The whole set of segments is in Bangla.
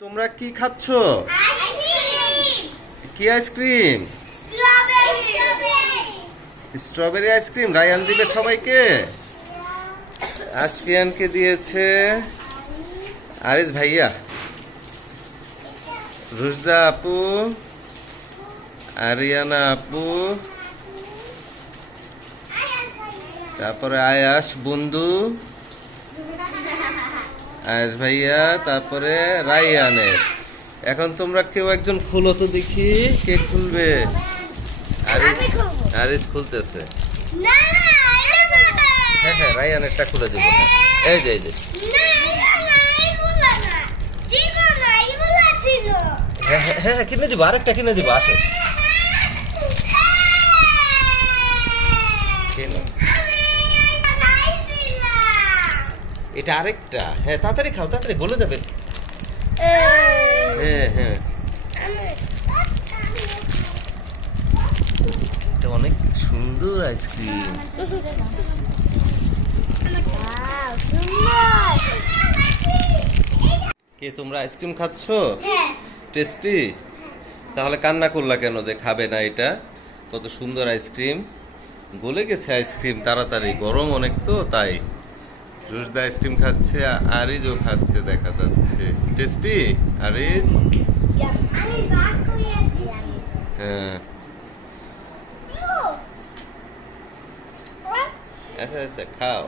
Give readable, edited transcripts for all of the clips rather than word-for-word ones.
তোমরা কি খাচ্ছ? কি আইসক্রিম? Strawberry ice cream. রায়ান দিবে সবাইকে, আসফিয়ানকে দিয়েছে, আরিস ভাইয়া, রুশদা আপু, আরিয়ানা আপু, তারপরে আয়াস বন্ধু, আয়াস ভাইয়া, তারপরে রায়ানের। এখন তোমরা কেউ একজন খুলো তো দেখি, কে খুলবে? আরিস খুলতেছে। হ্যাঁ হ্যাঁ, রায়ানেরটা খুলে দেবো। এই যে এই যে, হ্যাঁ হ্যাঁ হ্যাঁ, কিনে দিব, আরেকটা কিনে দিব, আসো। এটা আরেকটা। হ্যাঁ তাড়াতাড়ি খাও, তাড়াতাড়ি গলে যাবে। হ্যাঁ হ্যাঁ, এটা অনেক সুন্দর আইসক্রিম। কে তোমরা আইসক্রিম খাচ্ছ? টেস্টি। তাহলে কান্না করলা কেন যে খাবে না? এটা কত সুন্দর আইসক্রিম, গলে গেছে আইসক্রিম তাড়াতাড়ি, গরম অনেক তো তাই। রুশদা আইসক্রিম খাচ্ছে, আরিজও খাচ্ছে দেখা যাচ্ছে। টেস্টি আরিজ? হ্যাঁ, আচ্ছা আচ্ছা খাও।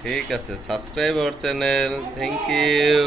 ঠিক আছে, subscribe our channel. Thank you.